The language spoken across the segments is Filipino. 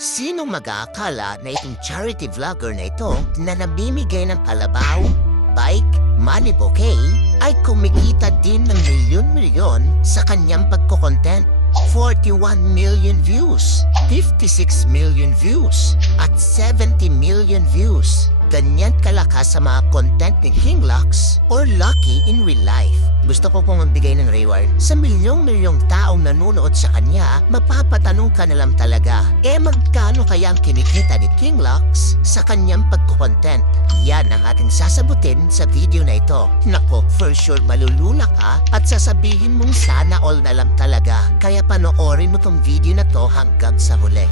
Sinong mag-aakala na itong charity vlogger na ito na namimigay ng kalabaw, bike, money bouquet ay kumikita din ng milyon-milyon sa kanyang pagko-content? 41 million views, 56 million views, at 70 million views. Ganyan kalakas sa mga content ni King Lux or Lucky in real life. Gusto ko pong magbigay ng reward sa milyong-milyong taong nanonood sa kanya, mapapatanong ka na lang talaga, magkano kaya ang kinikita ni King Lux sa kanyang pagko-content? Yan ang ating sasabutin sa video na ito. Nako, for sure malulula ka at sasabihin mong sana all na lang talaga. Kaya panoorin mo tong video na to hanggang sa huli.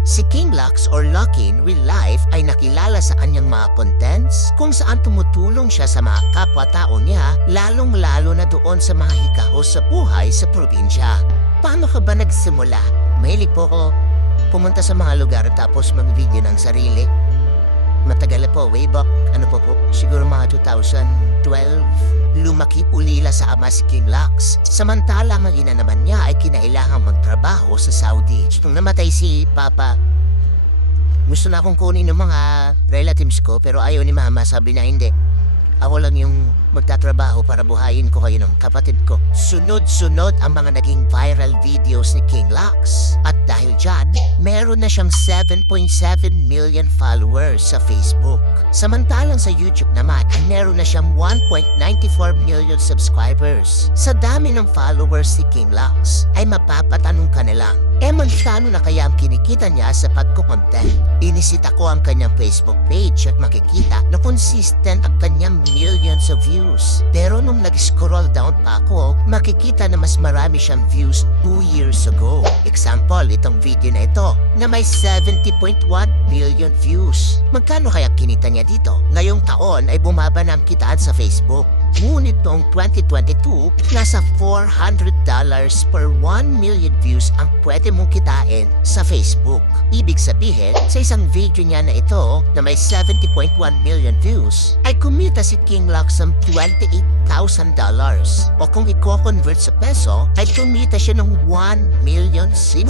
Si King Lux or Lucky in real life ay nakilala sa kanyang mga contents kung saan tumutulong siya sa mga kapwa-tao niya, lalong-lalo na doon sa mga hikahos sa buhay sa probinsya. Paano ka ba nagsimula? Mahilig po ko pumunta sa mga lugar tapos mag-video ng sarili. Matagal po, way back, siguro mga 2012, lumaki ulila sa ama si King Lux. Samantalang ang ina naman niya ay kinailangang magtrabaho sa Saudi. Nung namatay si Papa, gusto na akong kunin ng mga relatives ko pero ayaw ni Mama, sabi na hindi. Ako lang yung magtatrabaho para buhayin ko kayo ng kapatid ko. Sunod-sunod ang mga naging viral videos ni King Lux. At dahil dyan, meron na siyang 7.7 million followers sa Facebook. Samantalang sa YouTube naman, meron na siyang 1.94 million subscribers. Sa dami ng followers ni King Lux, ay mapapatanong ka na lang, magkano na kaya ang kinikita niya sa pagko-content? Inisita ko ang kanyang Facebook page at makikita na consistent ang kanyang millions of views. Pero nung nag-scroll down pa ako, makikita na mas marami siyang views 2 years ago. Example, itong video na ito na may 70.1 billion views. Magkano kaya kinita niya dito? Ngayong taon ay bumaba na ang kitaan sa Facebook. Ngunit noong 2022, nasa $400 per 1 million views ang pwede mong kitain sa Facebook. Ibig sabihin, sa isang video niya na ito na may 70.1 million views, ay kumita si King Lux ng $28,000. O kung i-convert sa peso, ay kumita siya ng 1,006,000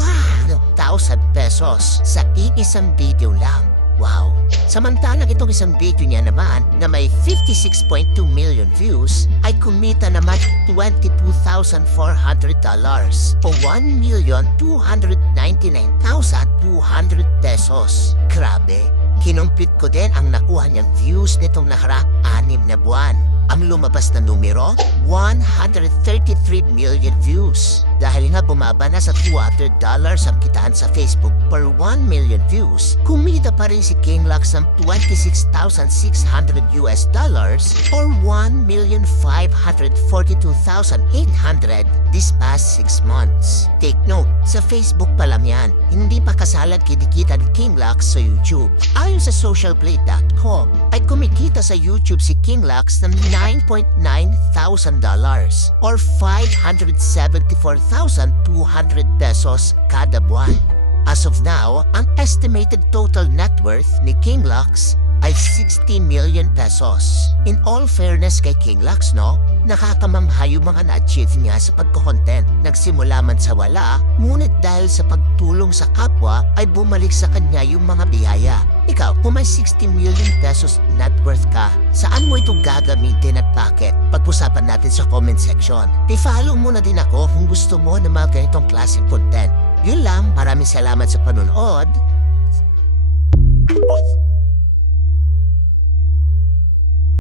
pesos sa isang video lang. Wow! Samantalang itong isang video niya naman na may 56.2 million views ay kumita naman $22,400 o 1,299,200 pesos. Grabe! Kinumpit ko din ang nakuha niyang views nitong nakaraang 6 na buwan. Ang lumabas na numero, 133 million views. Dahil nga bumaba na sa $200 ang kitaan sa Facebook per 1 million views, kumita pa rin si King Lux ng $26,600 or 1,542,800 this past 6 months. Take note, sa Facebook pa lang yan, hindi pa kasalang kinikita ni King Lux sa YouTube. Ayon sa socialblade.com, ay kumikita sa YouTube si King Lux ng $9.9 thousand or 574,200 pesos kada buwan. As of now, ang estimated total net worth ni King Lux ay 60 million pesos. In all fairness kay King Lux, nakakamangha yung mga na-achieve niya sa pagko-content. Nagsimula man sa wala, ngunit dahil sa pagtulong sa kapwa ay bumalik sa kanya yung mga biyaya. Ikaw, kung may 60 million pesos net worth ka, saan mo ito gagamitin at bakit? Pag-usapan natin sa comment section. I-follow mo na din ako kung gusto mo ng mga ganitong klaseng content. Yun lang, maraming salamat sa panonood.